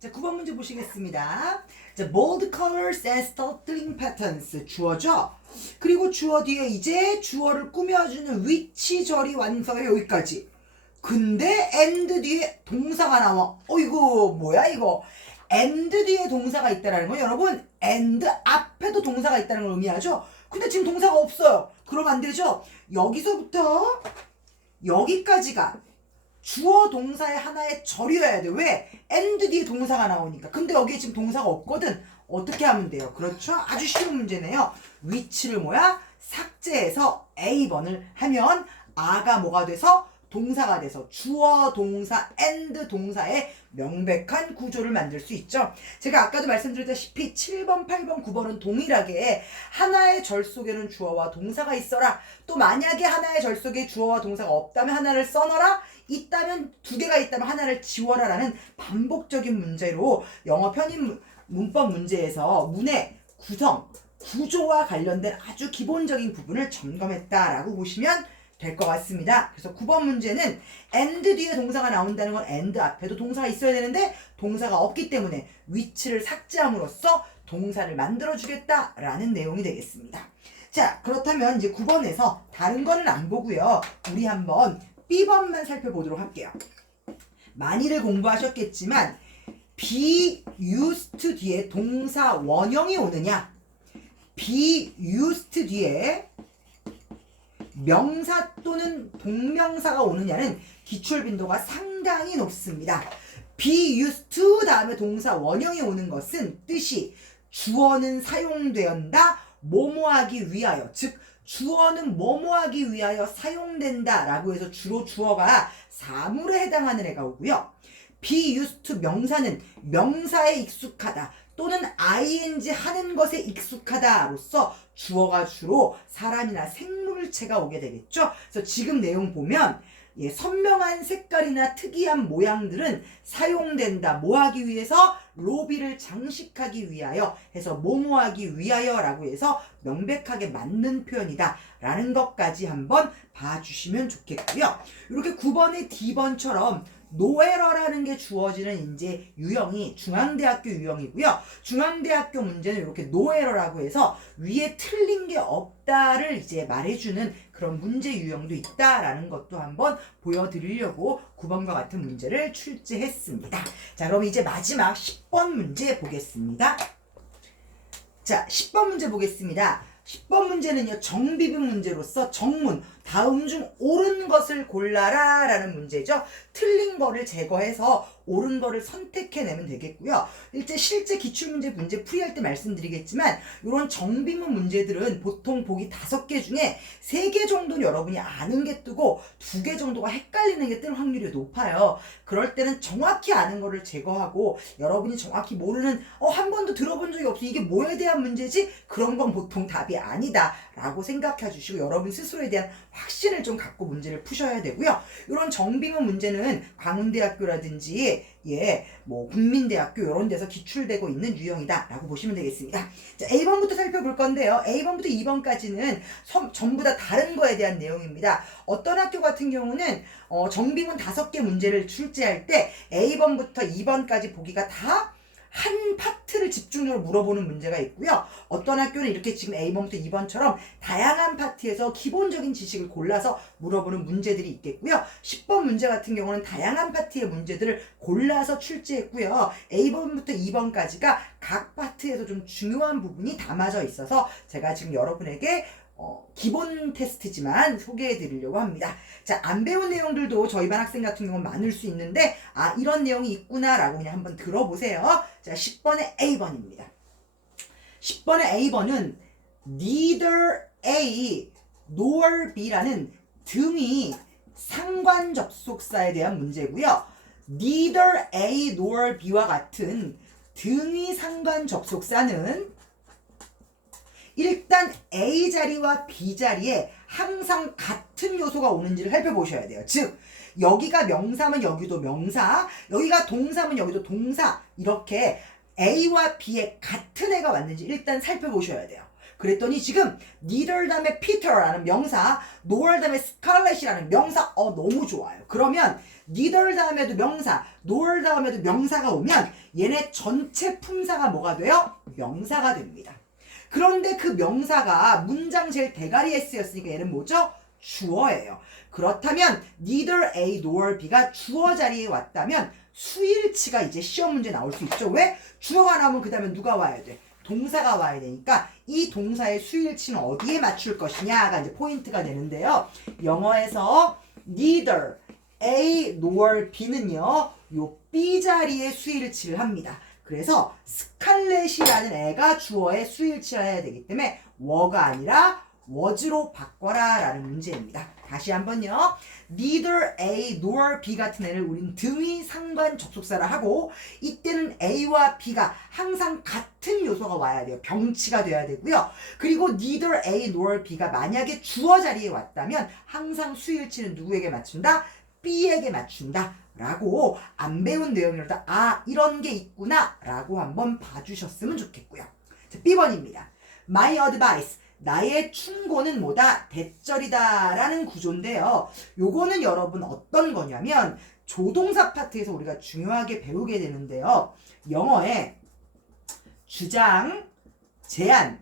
자, 9번 문제 보시겠습니다. 자, bold colors and startling patterns 주어죠. 그리고 주어 뒤에 이제 주어를 꾸며주는 위치절이 완성해요. 여기까지. 근데 and 뒤에 동사가 나와. 이거 뭐야 이거. and 뒤에 동사가 있다라는 건 여러분 and 앞에도 동사가 있다는 걸 의미하죠. 근데 지금 동사가 없어요. 그러면 안 되죠. 여기서부터 여기까지가 주어 동사의 하나의 절이어야 돼. 왜? and 뒤에 동사가 나오니까. 근데 여기에 지금 동사가 없거든. 어떻게 하면 돼요? 그렇죠? 아주 쉬운 문제네요. 위치를 뭐야? 삭제해서 A번을 하면 아가 뭐가 돼서? 동사가 돼서 주어, 동사, and 동사의 명백한 구조를 만들 수 있죠. 제가 아까도 말씀드렸다시피 7번, 8번, 9번은 동일하게 하나의 절 속에는 주어와 동사가 있어라. 또 만약에 하나의 절 속에 주어와 동사가 없다면 하나를 써넣어라. 있다면 두 개가 있다면 하나를 지워라 라는 반복적인 문제로 영어 편입 문법 문제에서 문의 구성, 구조와 관련된 아주 기본적인 부분을 점검했다라고 보시면 될 것 같습니다. 그래서 9번 문제는 and 뒤에 동사가 나온다는 건 and 앞에도 동사가 있어야 되는데 동사가 없기 때문에 위치를 삭제함으로써 동사를 만들어주겠다라는 내용이 되겠습니다. 자, 그렇다면 이제 9번에서 다른 거는 안 보고요. 우리 한번 B번만 살펴보도록 할게요. 많이들 공부하셨겠지만 be used 뒤에 동사 원형이 오느냐, be used 뒤에 명사 또는 동명사가 오느냐는 기출 빈도가 상당히 높습니다. be used to 다음에 동사 원형이 오는 것은 뜻이 주어는 사용되었다, 뭐뭐하기 위하여, 즉 주어는 뭐뭐하기 위하여 사용된다 라고 해서 주로 주어가 사물에 해당하는 애가 오고요. be used to 명사는 명사에 익숙하다 또는 ing 하는 것에 익숙하다로서 주어가 주로 사람이나 생물체가 오게 되겠죠. 그래서 지금 내용 보면 선명한 색깔이나 특이한 모양들은 사용된다. 뭐 하기 위해서? 로비를 장식하기 위하여 해서 뭐뭐 하기 위하여 라고 해서 명백하게 맞는 표현이다 라는 것까지 한번 봐주시면 좋겠고요. 이렇게 9번의 D번처럼 노에러라는 게 주어지는 이제 유형이 중앙대학교 유형이고요. 중앙대학교 문제는 이렇게 노에러라고 해서 위에 틀린 게 없다를 이제 말해주는 그런 문제 유형도 있다라는 것도 한번 보여드리려고 9번과 같은 문제를 출제했습니다. 자, 그럼 이제 마지막 10번 문제 보겠습니다. 자, 10번 문제 보겠습니다. 10번 문제는요, 정비분 문제로서 정문, 다음 중 옳은 것을 골라라 라는 문제죠. 틀린 거를 제거해서 옳은 거를 선택해내면 되겠고요. 실제 기출문제 문제 풀이할 때 말씀드리겠지만 이런 정비문 문제들은 보통 보기 5개 중에 3개 정도는 여러분이 아는 게 뜨고 2개 정도가 헷갈리는 게 뜰 확률이 높아요. 그럴 때는 정확히 아는 거를 제거하고 여러분이 정확히 모르는 한 번도 들어본 적이 없어 이게 뭐에 대한 문제지? 그런 건 보통 답이 아니다 라고 생각해 주시고 여러분 스스로에 대한 확신을 좀 갖고 문제를 푸셔야 되고요. 이런 정비문 문제는 광운대학교라든지 국민대학교 이런 데서 기출되고 있는 유형이다 라고 보시면 되겠습니다. 자, A번부터 살펴볼 건데요. A번부터 2번까지는 전부 다 다른 거에 대한 내용입니다. 어떤 학교 같은 경우는 정비문 5개 문제를 출제할 때 A번부터 2번까지 보기가 다 한 파트를 집중적으로 물어보는 문제가 있고요. 어떤 학교는 이렇게 지금 A번부터 2번처럼 다양한 파트에서 기본적인 지식을 골라서 물어보는 문제들이 있겠고요. 10번 문제 같은 경우는 다양한 파트의 문제들을 골라서 출제했고요. A번부터 2번까지가 각 파트에서 좀 중요한 부분이 담아져 있어서 제가 지금 여러분에게 기본 테스트지만 소개해 드리려고 합니다. 자, 안 배운 내용들도 저희 반 학생 같은 경우는 많을 수 있는데 이런 내용이 있구나 라고 그냥 한번 들어보세요. 자, 10번의 A번입니다. 10번의 A번은 neither A nor B라는 등위 상관 접속사에 대한 문제고요. neither A nor B와 같은 등위 상관 접속사는 일단 A 자리와 B 자리에 항상 같은 요소가 오는지를 살펴보셔야 돼요. 즉 여기가 명사면 여기도 명사, 여기가 동사면 여기도 동사, 이렇게 A와 B에 같은 애가 왔는지 일단 살펴보셔야 돼요. 그랬더니 지금 neither 다음에 Peter라는 명사, nor 다음에 Scarlett이라는 명사 너무 좋아요. 그러면 neither 다음에도 명사, nor 다음에도 명사가 오면 얘네 전체 품사가 뭐가 돼요? 명사가 됩니다. 그런데 그 명사가 문장 제일 대가리에 쓰였으니까 얘는 뭐죠? 주어예요. 그렇다면 neither A nor B가 주어 자리에 왔다면 수일치가 이제 시험 문제 나올 수 있죠. 왜? 주어가 나오면 그 다음에 누가 와야 돼? 동사가 와야 되니까 이 동사의 수일치는 어디에 맞출 것이냐가 이제 포인트가 되는데요. 영어에서 neither A nor B는요. 요 B 자리에 수일치를 합니다. 그래서 스칼렛이라는 애가 주어의 수일치를 해야 되기 때문에 were가 아니라 was로 바꿔라 라는 문제입니다. 다시 한번요. neither A nor B 같은 애를 우린 등위 상관 접속사라 하고 이때는 A와 B가 항상 같은 요소가 와야 돼요. 병치가 돼야 되고요. 그리고 neither A nor B가 만약에 주어 자리에 왔다면 항상 수일치는 누구에게 맞춘다? B에게 맞춘다 라고 안 배운 내용이라도 이런 게 있구나 라고 한번 봐주셨으면 좋겠고요. 자, B번입니다. My advice 나의 충고는 뭐다? 대절이다 라는 구조인데요. 요거는 여러분 어떤 거냐면 조동사 파트에서 우리가 중요하게 배우게 되는데요. 영어에 주장, 제안,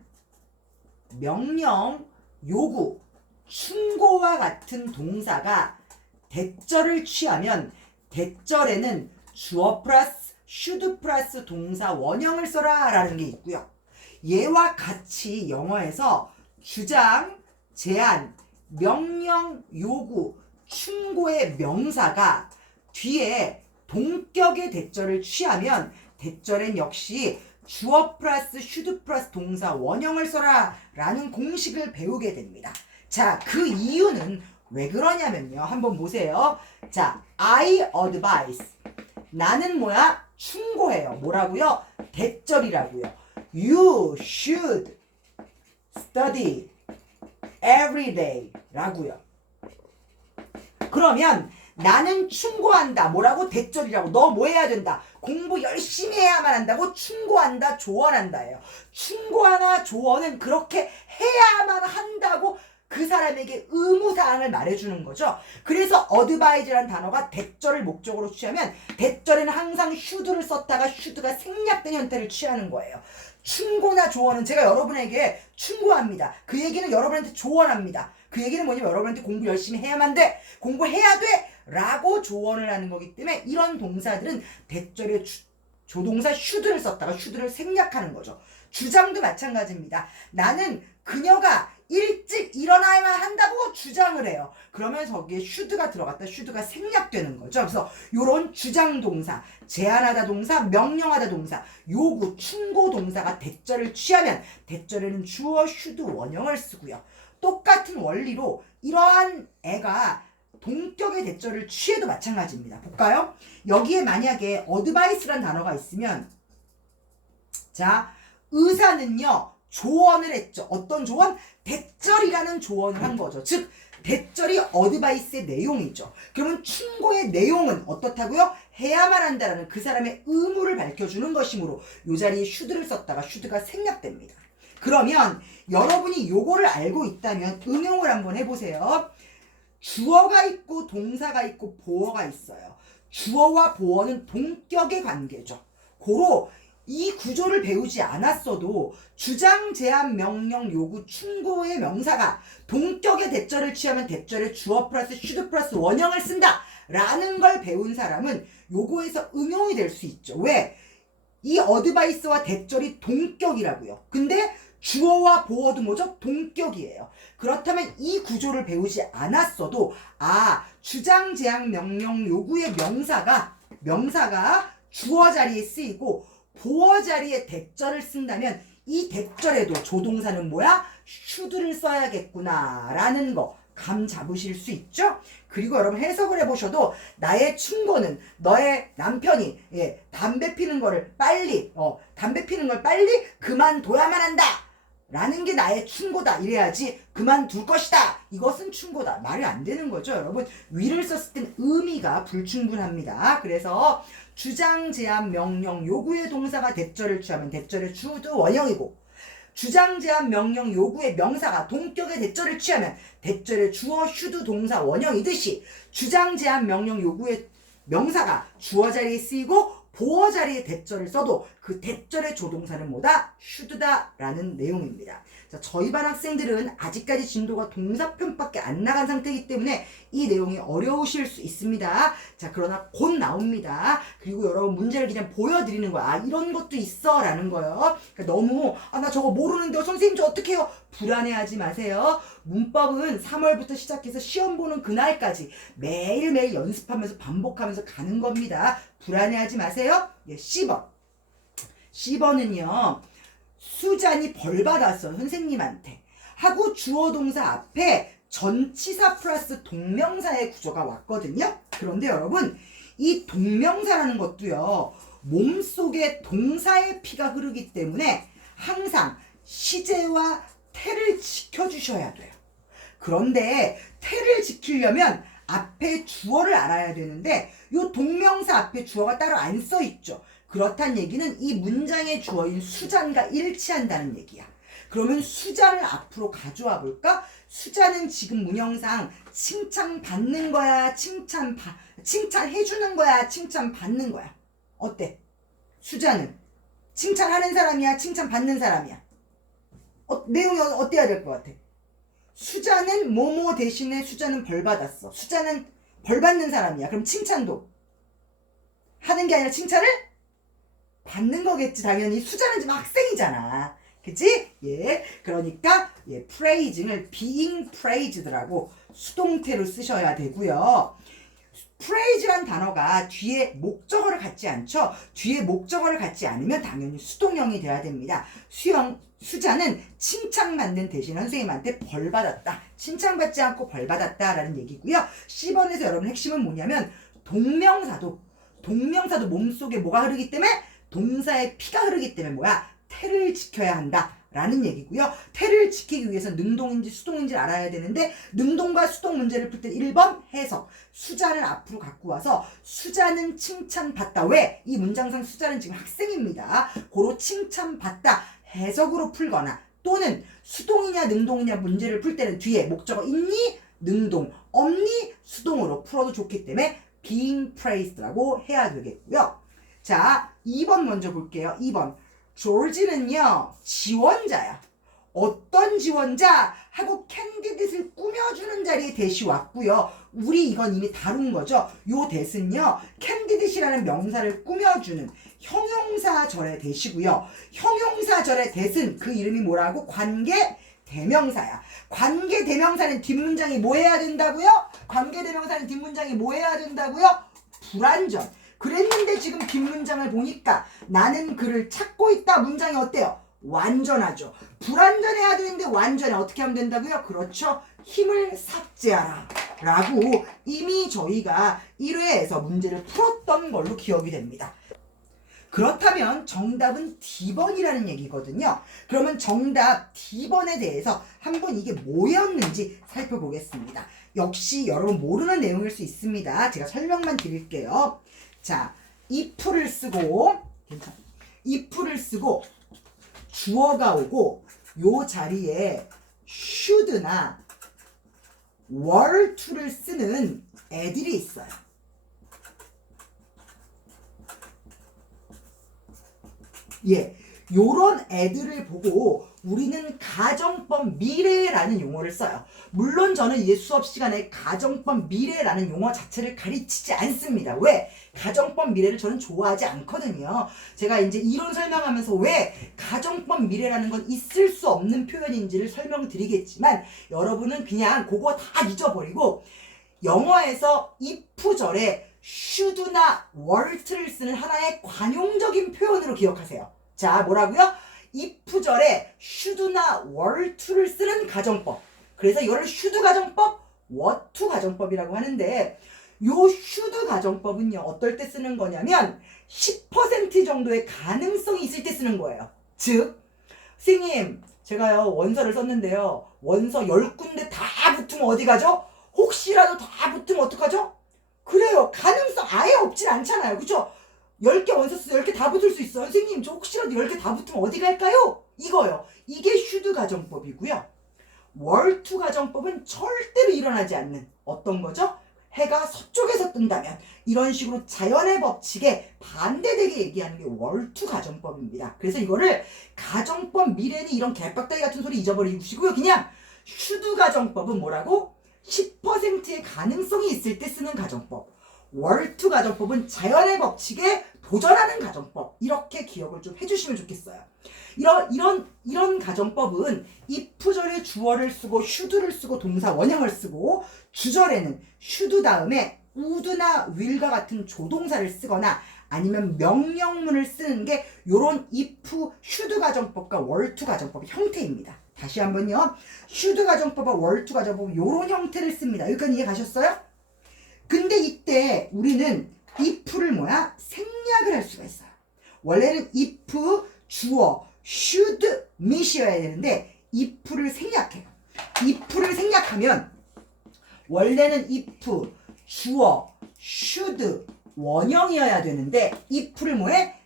명령, 요구, 충고와 같은 동사가 대절을 취하면 대절에는 주어 플러스 should 플러스 동사 원형을 써라 라는 게 있고요. 얘와 같이 영어에서 주장, 제안, 명령, 요구, 충고의 명사가 뒤에 동격의 대절을 취하면 대절엔 역시 주어 플러스 should 플러스 동사 원형을 써라 라는 공식을 배우게 됩니다. 자, 그 이유는 왜 그러냐면요. 한번 보세요. 자, I advise. 나는 뭐야? 충고해요. 뭐라고요? 대절이라고요. You should study every day 라고요. 그러면 나는 충고한다. 뭐라고? 대절이라고. 너 뭐 해야 된다? 공부 열심히 해야만 한다고 충고한다, 조언한다예요. 충고하나 조언은 그렇게 해야만 한다고 그 사람에게 의무사항을 말해주는 거죠. 그래서 advise라는 단어가 대절을 목적으로 취하면 대절에는 항상 should를 썼다가 should가 생략된 형태를 취하는 거예요. 충고나 조언은 제가 여러분에게 충고합니다. 그 얘기는 여러분한테 조언합니다. 그 얘기는 뭐냐면 여러분한테 공부 열심히 해야만 돼. 공부해야 돼. 라고 조언을 하는 거기 때문에 이런 동사들은 대절에 조동사 should를 썼다가 should를 생략하는 거죠. 주장도 마찬가지입니다. 나는 그녀가 일찍 일어나야만 한다고 주장을 해요. 그러면 거기에 should가 들어갔다 should가 생략되는 거죠. 그래서 요런 주장 동사, 제안하다 동사, 명령하다 동사, 요구, 충고 동사가 대절을 취하면 대절에는 주어 should 원형을 쓰고요. 똑같은 원리로 이러한 애가 동격의 대절을 취해도 마찬가지입니다. 볼까요? 여기에 만약에 advice란 단어가 있으면 자, 의사는요 조언을 했죠. 어떤 조언? 대절이라는 조언을 한 거죠. 즉 대절이 어드바이스의 내용이죠. 그러면 충고의 내용은 어떻다고요? 해야만 한다라는 그 사람의 의무를 밝혀주는 것이므로 이 자리에 should를 썼다가 should가 생략됩니다. 그러면 여러분이 요거를 알고 있다면 응용을 한번 해보세요. 주어가 있고 동사가 있고 보어가 있어요. 주어와 보어는 동격의 관계죠. 고로 이 구조를 배우지 않았어도 주장, 제안, 명령, 요구, 충고의 명사가 동격의 대절을 취하면 대절에 주어 플러스 should 플러스 원형을 쓴다 라는 걸 배운 사람은 요거에서 응용이 될 수 있죠. 왜? 이 어드바이스와 대절이 동격이라고요. 근데 주어와 보어도 뭐죠? 동격이에요. 그렇다면 이 구조를 배우지 않았어도 주장, 제안, 명령, 요구의 명사가 주어 자리에 쓰이고 보어 자리에 대절을 쓴다면 이 대절에도 조동사는 뭐야? should를 써야겠구나 라는 거 감 잡으실 수 있죠? 그리고 여러분 해석을 해보셔도 나의 충고는 너의 남편이 담배 피는 걸 빨리 그만둬야만 한다 라는 게 나의 충고다 이래야지 그만둘 것이다 이것은 충고다 말이 안 되는 거죠. 여러분 위를 썼을 땐 의미가 불충분합니다. 그래서 주장, 제안, 명령, 요구의 동사가 대절을 취하면 대절의 주도 원형이고 주장, 제안, 명령, 요구의 명사가 동격의 대절을 취하면 대절의 주어, should, 동사, 원형이듯이 주장, 제안, 명령, 요구의 명사가 주어 자리에 쓰이고 보어 자리에 대절을 써도 그 대절의 조동사는 뭐다? should다 라는 내용입니다. 자, 저희 반 학생들은 아직까지 진도가 동사편밖에 안 나간 상태이기 때문에 이 내용이 어려우실 수 있습니다. 자, 그러나 곧 나옵니다. 그리고 여러분 문제를 그냥 보여드리는 거야. 아, 이런 것도 있어 라는 거예요. 그러니까 너무 나 저거 모르는데 선생님 저 어떻게 해요? 불안해하지 마세요. 문법은 3월부터 시작해서 시험 보는 그날까지 매일매일 연습하면서 반복하면서 가는 겁니다. 불안해하지 마세요. 예, 10번. 10번은요. 수잔이 벌 받았어 선생님한테 하고 주어 동사 앞에 전치사 플러스 동명사의 구조가 왔거든요. 그런데 여러분 이 동명사라는 것도요 몸속에 동사의 피가 흐르기 때문에 항상 시제와 태를 지켜주셔야 돼요. 그런데 태를 지키려면 앞에 주어를 알아야 되는데 이 동명사 앞에 주어가 따로 안 써 있죠. 그렇다는 얘기는 이 문장의 주어인 수잔과 일치한다는 얘기야. 그러면 수잔을 앞으로 가져와 볼까? 수잔은 지금 문형상 칭찬받는 거야? 칭찬해주는 거야? 칭찬받는 거야? 어때? 수잔은 칭찬하는 사람이야? 칭찬받는 사람이야? 내용이 어때야 될 것 같아? 수잔은 뭐뭐 대신에 수잔은 벌 받았어. 수잔은 벌 받는 사람이야. 그럼 칭찬도 하는 게 아니라 칭찬을 받는 거겠지. 당연히 수잔은 지금 학생이잖아. 그치? 예. 그러니까 예, praising을 being praised라고 수동태로 쓰셔야 되고요. praise란 단어가 뒤에 목적어를 갖지 않죠. 뒤에 목적어를 갖지 않으면 당연히 수동형이 돼야 됩니다. 수자는 칭찬받는 대신 선생님한테 벌 받았다. 칭찬받지 않고 벌 받았다라는 얘기고요. 10번에서 여러분 핵심은 뭐냐면 동명사도 몸속에 뭐가 흐르기 때문에 동사의 피가 흐르기 때문에 뭐야? 태를 지켜야 한다 라는 얘기고요. 태를 지키기 위해서 능동인지 수동인지를 알아야 되는데 능동과 수동 문제를 풀 때 1번 해석. 수자를 앞으로 갖고 와서 수자는 칭찬받다. 왜? 이 문장상 수자는 지금 학생입니다. 고로 칭찬받다 해석으로 풀거나 또는 수동이냐 능동이냐 문제를 풀 때는 뒤에 목적어 있니? 능동, 없니? 수동으로 풀어도 좋기 때문에 being praised라고 해야 되겠고요. 자, 2번 먼저 볼게요. 2번. 조지는요, 지원자야. 어떤 지원자? 하고 캔디딧을 꾸며주는 자리에 대시 왔고요. 우리 이건 이미 다룬 거죠. 요 대신요, 캔디딧이라는 명사를 꾸며주는 형용사절의 대시고요. 형용사절의 대신 그 이름이 뭐라고? 관계 대명사야. 관계 대명사는 뒷문장이 뭐 해야 된다고요? 관계 대명사는 뒷문장이 뭐 해야 된다고요? 불완전. 그랬는데 지금 뒷문장을 보니까 나는 그를 찾고 있다 문장이 어때요? 완전하죠. 불완전해야 되는데 완전해. 어떻게 하면 된다고요? 그렇죠. 힘을 삭제하라 라고 이미 저희가 1회에서 문제를 풀었던 걸로 기억이 됩니다. 그렇다면 정답은 D번이라는 얘기거든요. 그러면 정답 D번에 대해서 한번 이게 뭐였는지 살펴보겠습니다. 역시 여러분 모르는 내용일 수 있습니다. 제가 설명만 드릴게요. 자, if를 쓰고 주어가 오고 요 자리에 should나 were to를 쓰는 애들이 있어요. 예, 요런 애들을 보고 우리는 가정법 미래라는 용어를 써요. 물론 저는 이 수업 시간에 가정법 미래라는 용어 자체를 가르치지 않습니다. 왜? 가정법 미래를 저는 좋아하지 않거든요. 제가 이제 이론 설명하면서 왜 가정법 미래라는 건 있을 수 없는 표현인지를 설명드리겠지만 여러분은 그냥 그거 다 잊어버리고 영어에서 if절에 should나 were를 쓰는 하나의 관용적인 표현으로 기억하세요. 자, 뭐라고요? if절에 should나 were to를 쓰는 가정법. 그래서 이거를 should 가정법, were to 가정법이라고 하는데 요 should 가정법은요. 어떨 때 쓰는 거냐면 10% 정도의 가능성이 있을 때 쓰는 거예요. 즉 선생님 제가요 원서를 썼는데요. 원서 10군데 다 붙으면 어디 가죠? 혹시라도 다 붙으면 어떡하죠? 그래요. 가능성 아예 없진 않잖아요. 그쵸? 10개 원서 쓰 10개 다 붙을 수 있어요. 선생님 저 혹시라도 10개 다 붙으면 어디 갈까요? 이거요. 이게 슈드 가정법이고요. 월투 가정법은 절대로 일어나지 않는 어떤 거죠? 해가 서쪽에서 뜬다면 이런 식으로 자연의 법칙에 반대되게 얘기하는 게 월투 가정법입니다. 그래서 이거를 가정법 미래니 이런 개빡다리 같은 소리 잊어버리시고요. 그냥 슈드 가정법은 뭐라고? 10%의 가능성이 있을 때 쓰는 가정법. 월투 가정법은 자연의 법칙에 도전하는 가정법. 이렇게 기억을 좀 해주시면 좋겠어요. 이런 가정법은 if절에 주어를 쓰고 should를 쓰고 동사 원형을 쓰고 주절에는 should 다음에 would나 will과 같은 조동사를 쓰거나 아니면 명령문을 쓰는 게 요런 if, should 가정법과 월투 가정법의 형태입니다. 다시 한번요. should 가정법과 월투 가정법은 요런 형태를 씁니다. 여기까지 이해 가셨어요? 근데 이때 우리는 if를 생략을 할 수가 있어요. 원래는 if, 주어, should, meet이어야 되는데 if를 생략해요. if를 생략하면 원래는 if, 주어, should, 원형이어야 되는데 if를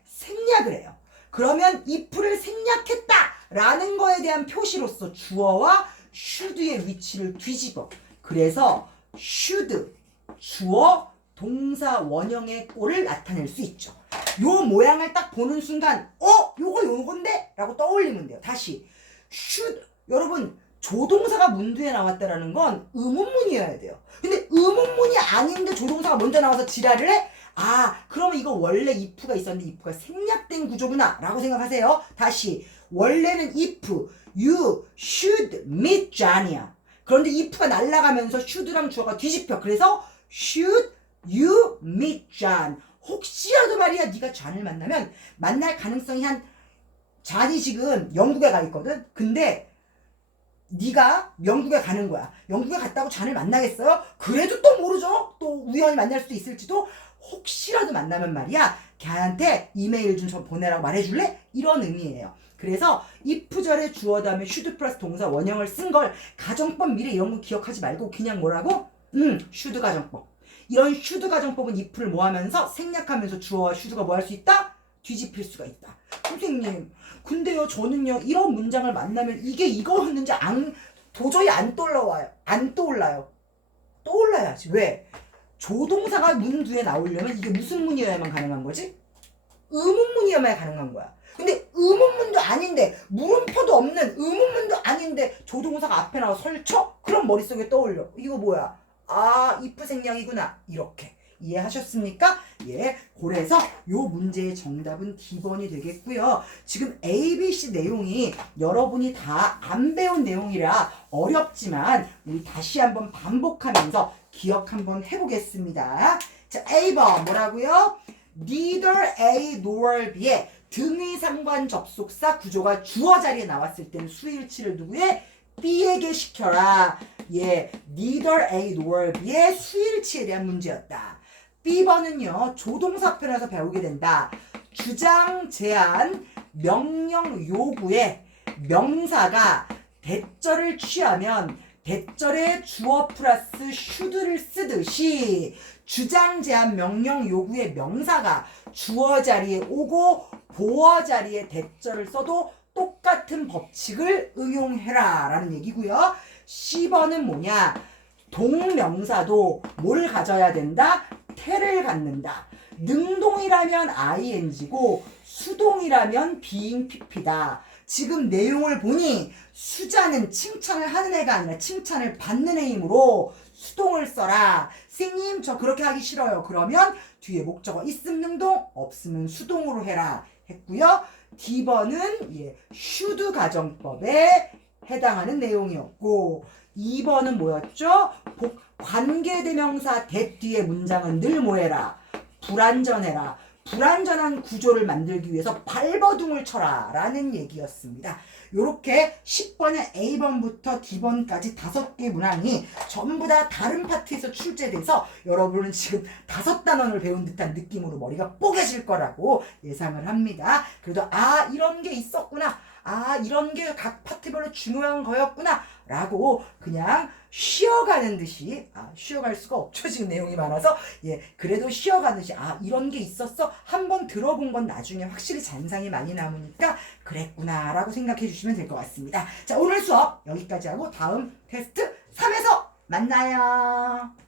생략을 해요. 그러면 if를 생략했다라는 거에 대한 표시로서 주어와 should의 위치를 뒤집어. 그래서 should, 주어, 동사, 원형의 꼴을 나타낼 수 있죠. 요 모양을 딱 보는 순간 요거 요건데? 라고 떠올리면 돼요. 다시 should, 여러분 조동사가 문두에 나왔다라는 건 의문문이어야 돼요. 근데 의문문이 아닌데 조동사가 먼저 나와서 지랄을 해? 그러면 이거 원래 if가 있었는데 if가 생략된 구조구나 라고 생각하세요. 다시 원래는 if you should meet Johnny야. 그런데 if가 날아가면서 should랑 주어가 뒤집혀. 그래서 should you meet John. 혹시라도 말이야 네가 존을 만나면 만날 가능성이 존이 지금 영국에 가 있거든. 근데 네가 영국에 가는 거야. 영국에 갔다고 존을 만나겠어요? 그래도 또 모르죠. 또 우연히 만날 수도 있을지도. 혹시라도 만나면 말이야 걔한테 이메일 좀 보내라고 말해줄래? 이런 의미예요. 그래서 if절에 주어 다음에 should 플러스 동사 원형을 쓴 걸 가정법 미래 이런 거 기억하지 말고 그냥 뭐라고? should 가정법. 이런 should 가정법은 if를 모하면서 생략하면서 주어와 should가 뭐 할 수 있다? 뒤집힐 수가 있다. 선생님 근데요 저는요 이런 문장을 만나면 이게 이거였는지 도저히 안 떠올라요. 떠올라야지. 왜? 조동사가 문 뒤에 나오려면 이게 무슨 문이어야만 가능한 거지? 의문문이어야만 가능한 거야. 근데 의문문도 아닌데 물음표도 없는 의문문도 아닌데 조동사가 앞에 나와 설쳐? 그럼 머릿속에 떠올려. 이거 뭐야? if 생략이구나. 이렇게 이해하셨습니까? 예, 그래서 요 문제의 정답은 D번이 되겠고요. 지금 A, B, C 내용이 여러분이 다 안 배운 내용이라 어렵지만 우리 다시 한번 반복하면서 기억 한번 해보겠습니다. 자, A번 뭐라고요? Neither A nor B의 등위상관 접속사 구조가 주어 자리에 나왔을 때는 수일치를 누구에? B에게 시켜라. 예, neither A nor B의 수일치에 대한 문제였다. B번은요, 조동사편에서 배우게 된다. 주장, 제안, 명령, 요구에 명사가 대절을 취하면 대절에 주어 플러스 should를 쓰듯이 주장, 제안, 명령, 요구의 명사가 주어 자리에 오고 보어 자리에 대절을 써도 똑같은 법칙을 응용해라 라는 얘기고요. C번은 뭐냐? 동명사도 뭘 가져야 된다? 태를 갖는다. 능동이라면 ing고 수동이라면 being pp다. 지금 내용을 보니 수자는 칭찬을 하는 애가 아니라 칭찬을 받는 애이므로 수동을 써라. 선생님 저 그렇게 하기 싫어요. 그러면 뒤에 목적어 있음 능동 없으면 수동으로 해라 했고요. D번은 should 가정법에 해당하는 내용이었고 2번은 뭐였죠? 관계대명사 that 뒤에 문장은 늘 뭐해라? 불완전해라. 불완전한 구조를 만들기 위해서 발버둥을 쳐라 라는 얘기였습니다. 요렇게 10번의 A번부터 D번까지 5개 문항이 전부 다 다른 파트에서 출제돼서 여러분은 지금 5단원을 배운 듯한 느낌으로 머리가 뽀개질 거라고 예상을 합니다. 그래도 이런 게 있었구나. 이런 게 각 파트별로 중요한 거였구나 라고 그냥 쉬어가는 듯이 쉬어갈 수가 없죠. 지금 내용이 많아서 그래도 쉬어가는 듯이 이런 게 있었어 한번 들어본 건 나중에 확실히 잔상이 많이 남으니까 그랬구나 라고 생각해 주시면 될 것 같습니다. 자, 오늘 수업 여기까지 하고 다음 테스트 3에서 만나요.